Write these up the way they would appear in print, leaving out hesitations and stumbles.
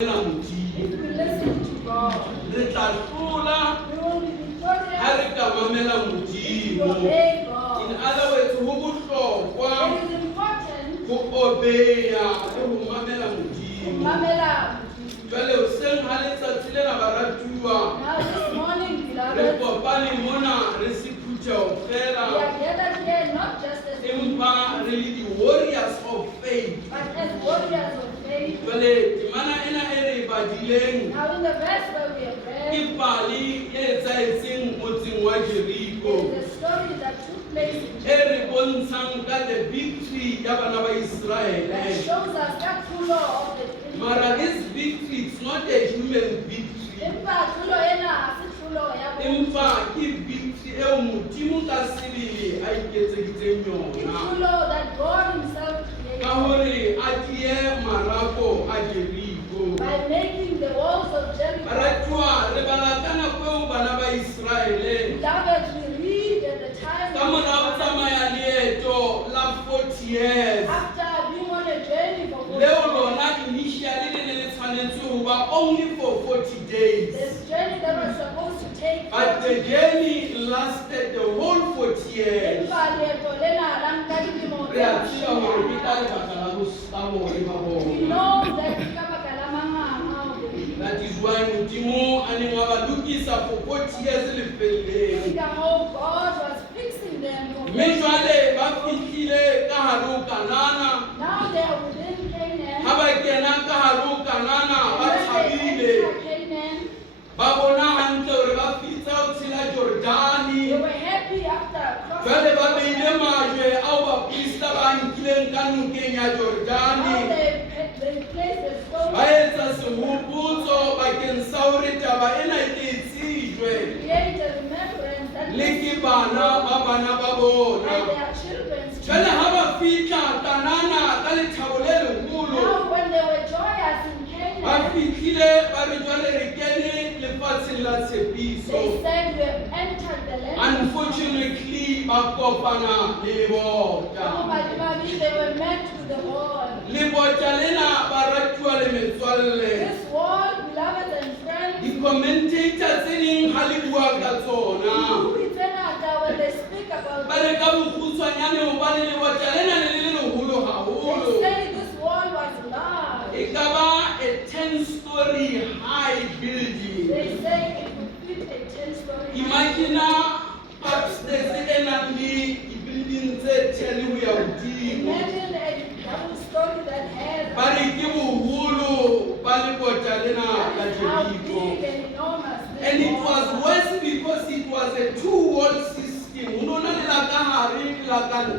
If we listen to God, we will be victorious if we obey God. In other words, It is important to obey to mamela Modimo. Now this morning, beloved, we are gathered here not just as people, really the warriors of faith. but as warriors of faith. Now in the verse where we have read, is a story that took place in Jericho that shows us that full of the Mara, this victory is not a human victory. Empa tulo ena asi tulo ya Empa ke victory e Modimo ka sebele a iketseditseng yona. tulo that God himself Ka created hore a tie marako a Jericho. by making the walls of Jericho. Baratuwa re bala ka nako eo bana ba Israele Beloved, we read at the time ka mora ho tsamaya leeto la 40 years. after being on a journey for 40 Leo years. lona initially le ne le tshwanetse ho ba only for 40 days. This journey that was supposed to take But the journey lasted the whole 40 years. Empa leeto lena la nka dilemo Re tse a tseba hore ke ka 40. lebaka la ho ska hore ba We bona. know that ka baka la manganga ao bobedi. That is why Modimo a neng a ba lokisa for 40 years le felleng. Ka moo God was fixing them for Mme jwale ba fihlile ka hare ho Kanana. now they are within Canaan. Ha ba kena ka hare ho Kanana ba When they thabile. enter Canaan, Ba bona hantle hore ba fitsa ho tshela they Jordani. were happy after Jwale ba crossing. beile majwe ao baprista ba nkileng ka nokeng ya Now Jordani. they placed a stone Ba etsa sehopotso bakeng sa hore taba ena e ke e tsejwe to create a remembrance that le ke bana ba bona. and their children's Jwale ha children. ba fihla Kanana ka lethabo le leholo, Now when they were joyous in ba Canaan, fihlile ba re jwale re kene lefatsheng la tshepiso. they said we have entered the land. Unfortunately, ba kopana le lebota. They were met with the wall. Lebota lena ba ratuwa le metswalle. This wall, beloved and friends, Di-commentators tse ding ha le bua ka tsona. when they speak about Ba re ka bokgutshwanyane hobane lebota lena ne le leholo they haholo. say this wall was large. E ka ba a 10-story high building. They say it would fit a 10-story Imagine upstairs e nang le di-building tse 10 ho ya hodimo. Imagine a double story that has Ba re ke boholo ba lebota lena la that is how Jericho. big and enormous this And it wall was worse because it was a two-wall system. Ho nona le la ka hare le la ka ntle.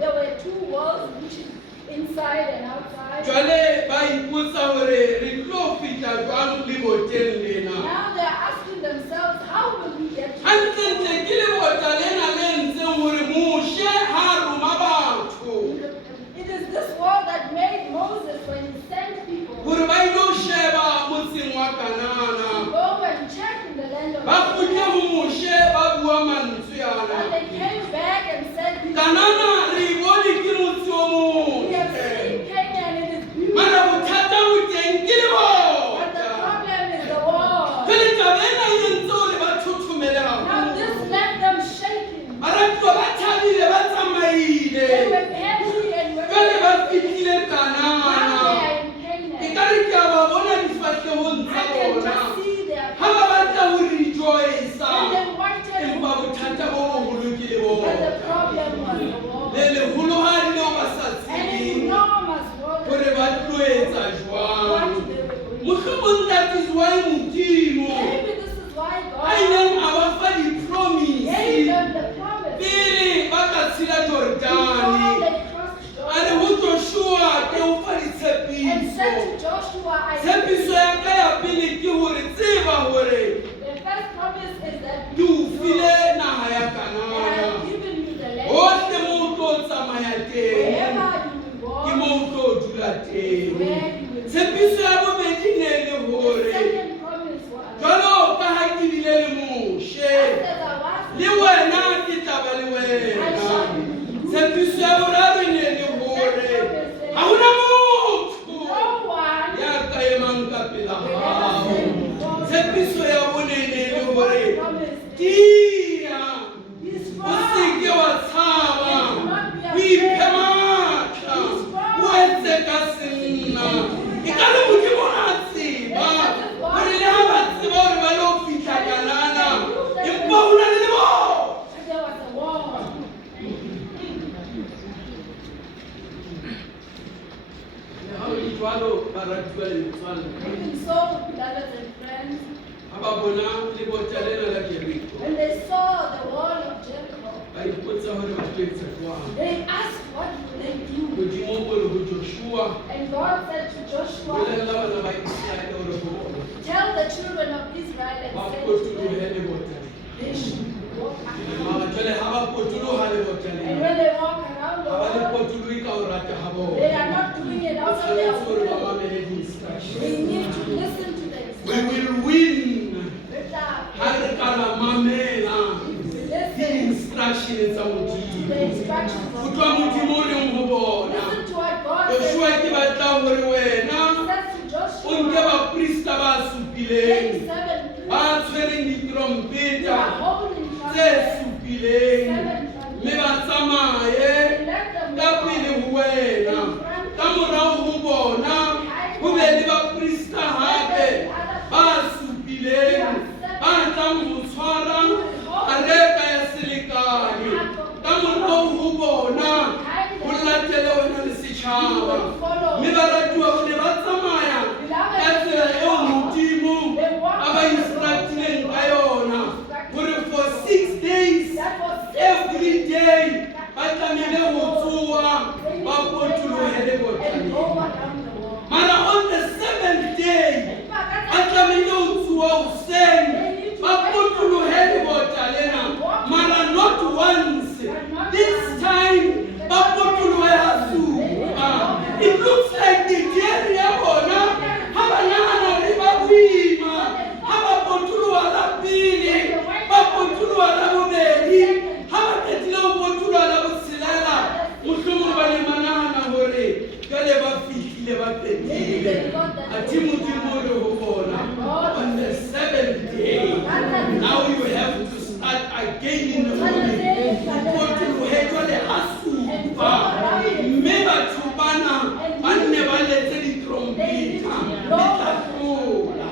There were two walls, which is inside and outside. Jwale ba ipotsa hore re tlo fihla jwang leboteng lena. Now they are asking themselves, how will we get to Hantlentle ke lebota lena le ntseng hore Moshe ha roma batho It is this wall that made Moses when he sent people hore ba ilo sheba motseng wa to Kanana. go and check in the land of Ba kgutle Israel. ho Moshe ba bua mantswe ana. And they came back and said, Kanana re bone ke motse o we have motle. seen Canaan, it is beautiful. Mara bothata bo teng ke But the lebota. problem is the wall. Jwale taba ena e entse hore ba thothomele Now this haholo. left them shaking. Baratuwa ba thabile ba tsamaile. They were happy and were Jwale ba now fihlile they Kanana. are in Ke Canaan. ka re ke a ba bona difahlehong I tsa can bona. just see their Ha ba batla ho rejoice-a. and they wanted Empa to, bothata bo boholo ke but the lebota. problem was the wall. Le leholohadi leo ba sa An tsebeng enormous wall. hore ba tlo etsa jwang. What they were going to Mohlomong that is why Modimo Maybe this is why a God ileng a ba fa gave di-promise them the promise. pele ba ka tshela Before Jordani. they crossed A re ho Jordan Joshua ke o fa and ditshepiso. said to Joshua, Tshepiso ya ka ya pele ke hore tseba hore the first promise is that ke o file naha ya I have Kanana. given you the land. Hohle moo o tlo tsamaya teng Wherever you will ke walk, moo o tlo dula teng. where you will Tshepiso ya bobedi ne le The hore second promise was, jwalo ka ha ke bile le Moshe, just as I was le wena ke tla ba le wena. Tshepiso ya boraro ne le hore ha hona motho no one baratuwa le metswalle. Even so, beloved and friends, Ha ba bona lebota lena la Jeriko, when they saw the wall of Jericho, ba ipotsa hore ba tlo etsa jwang. they asked, what will they do? Modimo o re ho Joshua, And God said to Joshua, bolella bana ba Israele hore ho bona tell the children of Israel ba and say to potolohe them, lebota. they should walk around. Mara jwale ha ba potoloha lebota And lena, when they walk around the ha ba le wall, potolohe ka ho rata ha bona. they are not doing it out of their Tshwanetse hore ba will. mamele di-instructions. We need to listen to the We instructions. will win ha Let re ka ra mamela listen di-instructions tsa to the Modimo. instructions Ho of tswa God. Modimo o leng ho bona. Listen to what God Joshua says. ke batla hore wena Says to o nke Joshua, baprista ba take supileng, 7 ba priests tshwereng who ditrompeta are holding tse trumpets, supileng, 7 mme ba trumpets, tsamaye and let them ka pele walk ho wena. Ka morao ho bona ho be le baprista hape ba supileng, ba tlang ho tshwara areka ya selekane. Ka morao ho bona ho latele wena le setjhaba. Mme baratuwa ba ne ba tsamaya ka tsela eo Modimo a ba instructileng ka yona, hore for 6 days That was every day ba tlamehile ho tsoha ba potolohe lebota and go lena. around the wall. Mara on the 7th day ba tlamehile ho tsoha hoseng ba potolohe lebota lena. Mara not once, this time ba potolohe ha supa. It looks like the diary ya bona ha ba nahana hore ba boima, ha ba potoloha la pele, ba potoloha la bobedi, ha ba qetile ho potoloha la botshelela, mohlomong ba ne ba nahana hore jwale ba fihlile ba qetile. Athe Modimo o re ho bona, on the 7th day, now you have to start again in the morning. Potolohe jwale ha supa, mme batho bana ba nne ba letse ditrompeta, le tla tlola.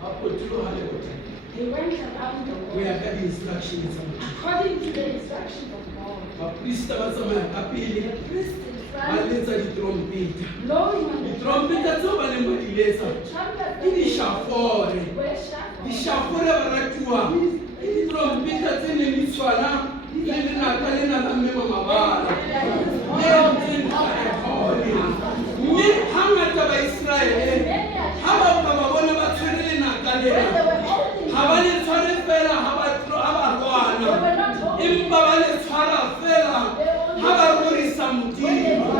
Ba potoloha lebota. They went around the Ho wall ya ka di-instructions tsa Modimo. according to the instructions of God. Baprista ba tsamaya ka pele, The priest in ba front, letsa ditrompeta. blowing on the Ditrompeta tseo ba neng ba di letsa The trumpet ke dishafore. were shackled. Dishafore baratuwa ke ditrompeta tse neng di tshwana le lenaka lena la mme Mamabala le entseng tarekgole. Mme hangata Baiseraele ha ba ka ba bona ba tshwere lenaka When they lena, were holding ha ba le tshware fela ha ba lwana, empa ba le tshwara fela ha ba rorisa Modimo.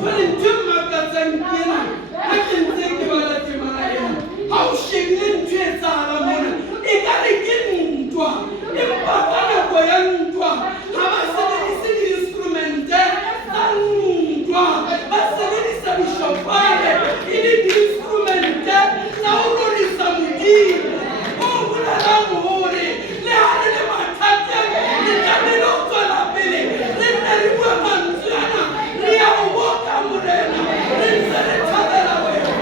Jwale ntho e makatsang ke ena, ha ke ntse ke bala temana ena, ha o shebile ntho e etsahalang mona, ekare ke ntwa, empa ka nako ya ntwa ha ba sebedise di-instrumente tsa ntwa, ba sebedisa dishofare e le di-instrumente tsa ho rorisa Modimo. Ho bolelang hore le ha re le mathateng, le tlamehile ho tswela pele, le nne re bua mantswe ana, re ya ho boka Morena, re ntse re thabela wena.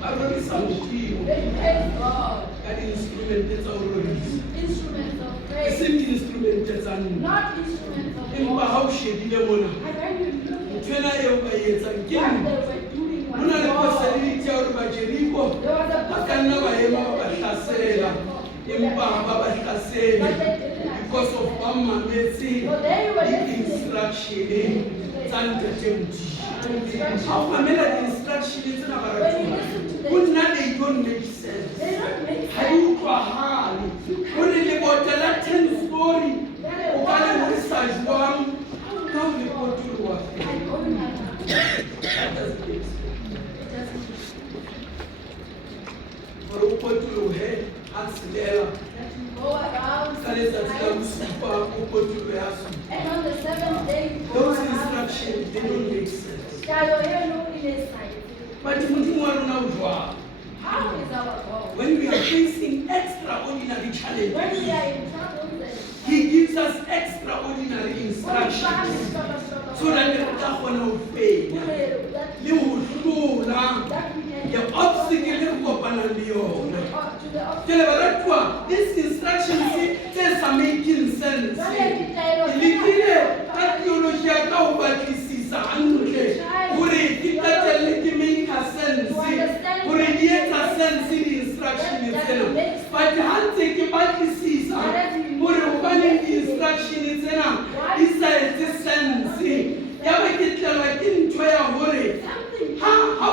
Ba rorisa Modimo They praise God. ka di-instrumente tsa ho rorisa, Instruments of e praise, seng di-instrumente tsa ntwa. not instruments of Empa ha war. o shebile mona, And when you look nthwena eo ba e etsang ke at what ntwa. they were doing Ho na le was war. possibility ya hore ba Jeriko There was a ba ka nna ba ema ba ba hlasela, empa ha ba ba hlasele because of ba mametse So they were listening di-instruction tsa ntate Modimo. Ha o mamela di-instruction tsena baratuwa, ho nna they don't make sense. They don't make Ha di utlwahale hore lebota la 10 story o ka le morisa jwang ka ho le potoloha fela. And going around. That doesn't make sense. It doesn't Hore o potolohe ha tshelela that you go around ka letsatsi la and bosupa o potolohe ha supa. on the 7th day you go Those around. instructions, they don't make sense. Kalo yenu ile side. But Modimo wa rona o jwang? How is our God? When we are facing extraordinary When we challenges, are in trouble, He gives us extraordinary instructions so that re tla kgona ho fenya le ho hlola the obstacle re kopanang le yona. Jwale baratuwa, these instructions tse sa making sense, ke lekile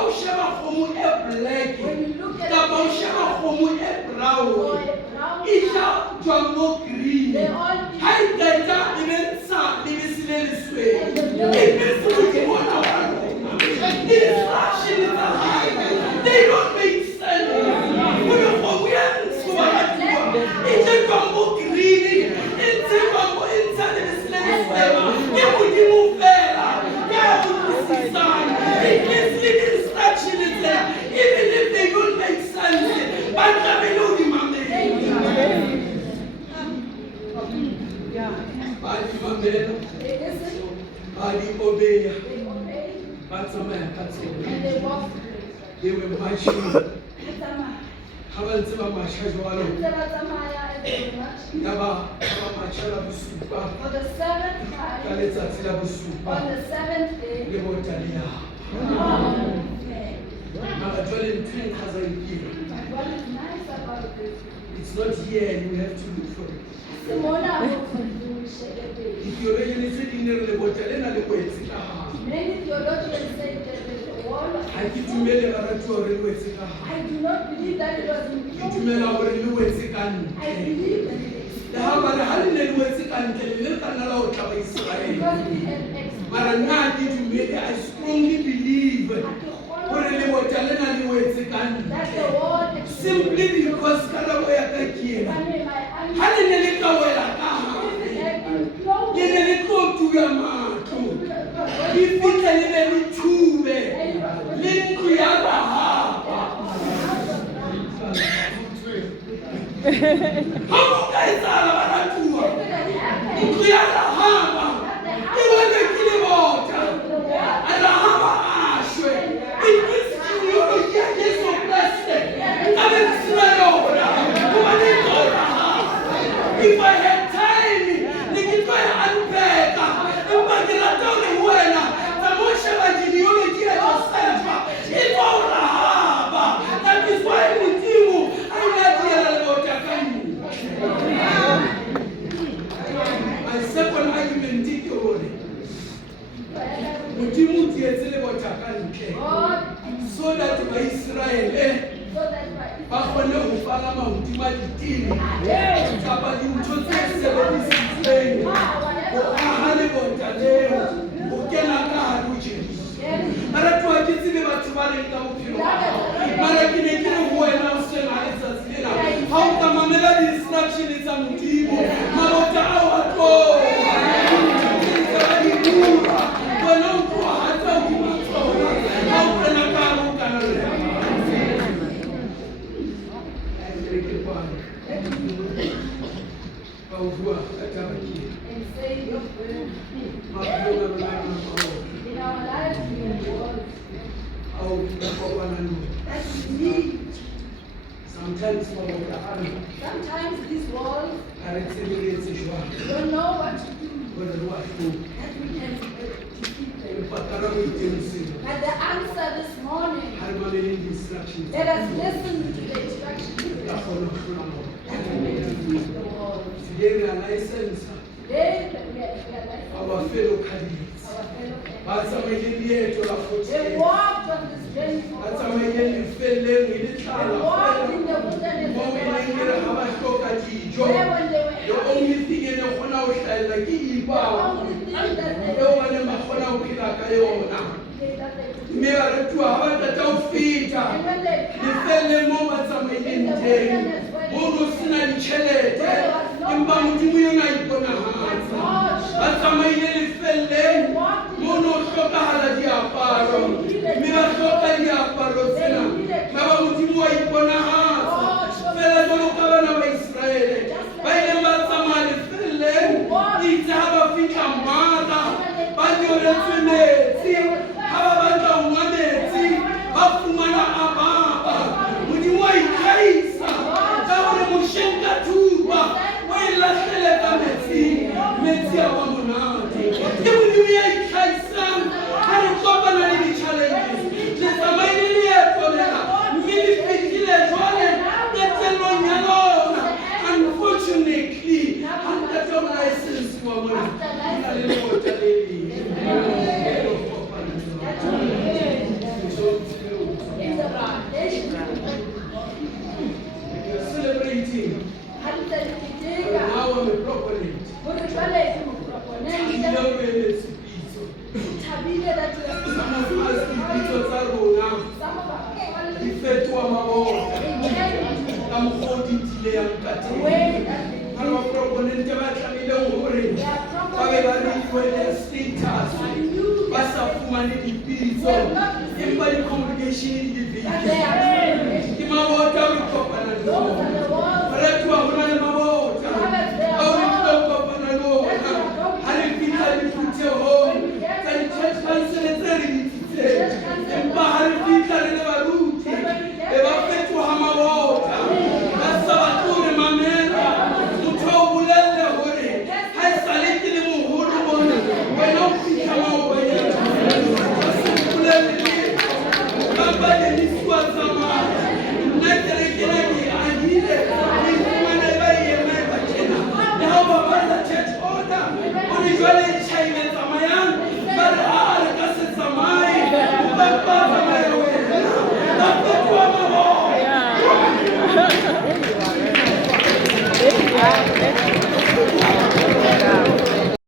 ha o sheba kgomo e black when you look at kapa o sheba kgomo e or brown a brown e tla tswa mo green they all ha e qeta e be ntsha lebese le lesweu e be se modimo ona wa rona di-instructions tsa hae they don't make sense gore kgomo ya ntsho ba ratuwa e tla tswa mo green e ntshiwa mo e ntsha lebese le lesweu ke modimo fela ke a utlwisisang it gives me the instructions there even if they don't make sense ba tlamehile o di mamela ba di mamela they listen, ba di obeya they obey, ba tsamaya ka tsona and they walk through. they were marching Tsamaya. ha ba ntse ba marcha jwalo Ntse ba tsamaya every much. ya ba marchela bosupa For the seventh ka time, letsatsi la bosupa on the seventh day, le bota le ya mara jwale ntho e nkgazang keng but what is nice about this, it's not here you have to look for it Simona Hokushebe. ditheologian tse di ne re le bota le na le kwetse ka gare Many theologians say that the wall of ga ke dumele ba ratuwa gore le wetse ka gare I do not believe that it was ke included. dumela gore le wetse ka I ntle believe that it is. le ga bare ga le ne le wetse ka ntle le le ka nna la go tla baiseraele Because we have mara nna ha ke dumele I strongly believe gore le bota le na le wetse ka that the ntle wall simply because karabo ya ka ke ena ha le ne le ka wela ka gare ke ne le tlo tuya matlo ke fitlhe le be le thube le ntlo ya rahaba ha mo ka etsala ba ratuwa ntlo ya rahaba ke wele ke le bota a rahaba ashwe it is theology ya Jesu Kriste ka be tsela yona kuba le tlo rahaba if I had time ne ke tlo ya unpacka empa ke rata gore wena tsa mo sheba genealogy ya Josefa e tlo rahaba that is why modimo a ile a diela lebota ka my second argument ke gore modimo o dietse lebota ka ntle so that baiseraele ba kgone go palama godimo a ditene kapa dintho tse sebedisitsweng go aga lebota leo go kena ka gare go jesu aratuwa ke tsebe batho ba reng ka bophelo ba gago mara ke ne ke re go wena o sena letsatsi lena ga o ka mamela di-instruction tsa modimo mabota ao a tloa wena o tloa gatsa godimo tsona ga o tsena ka gare o kana rea ba o bua ka taba ke and say your word. maphelo a rona a mao In our lives, we have walls ao ka kopanang that we need. sometimes mabota ana Sometimes these walls, a re tsebeletse jwang we don't know what to do, gore re wa tloga that we can defeat them. empa karabo itemiseng But the answer this morning, ga re mameleng di-instructions let us listen to the instructions ka kgone go tlola mao that we may defeat the walls. today we are licensed Today, that we are our fellow candidates our fellow ba tsamaile leeto la They 48 walked on this journey for ba 40 tsamaile years. lefeleng e le They tlala walked in the wilderness mo and e they leng were ere ga ba hungry. hloka dijo There when they were the hungry, only thing e ne kgona go hlaela ke the ipao only thing that they eo ba neng ba kgona go phela ka yona mme ba ratuwa ga ba tata go feta and when they passed, lefeleng mo ba tsamaileng teng mo no sena ditšhelete empa modimo yona a iponagatsa ba tsamaile lefeleng mo no tlhokagala diaparo mme ba tlhoka diaparo tsena ba ba modimo wa iponagatsa fela jalo ka bana ba Iseraele ba ileng ba tsamaya lefeleng itse ga ba fitlha mmala ba nyoretswe metsi ga ba batla go nwa metsi ba fumana a baba modimo wa ikgaisa ka gore mošeng ka thuba o e latlhele ka metsi a wa monate ke modimo ya ikgaisang ga re kopana le di-challenges le tsamaile leeto lela mme le fetile jwale qetelong ya lona unfortunately ga ntate o license wa mona o na le lebota le leng Some of us dipitso tsa rona di fetoha mabota ka mokgwa o di tileyang ka teng. Ga ba proponente ba tlamehileng hore ba be ba reiwe their status ba sa fumane dipitso empa di-congregation di dibeke. Ke mabota o ikopana le ona. Moratuwa ho na le mabota ao re tlo kopana le ona ha re fihla diphutehong tsa di-church council tse re ditsitseng, empa ha re fihla re le baruti be ba fetoha mabota ba sa batle hore mamela motho o bolelle hore ha e sale ke le moholo mona wena o fihla maobayena ba se bolelle kapa lenisiwa tsamaya nna kerekena ke ahile ke fumane ba ema ba tjena le ha ba batla church order o ne jwale e tjhaile tsamayang ba re re ka se tsamaye ba tsamaya wena ba fetoha mabota. Yeah.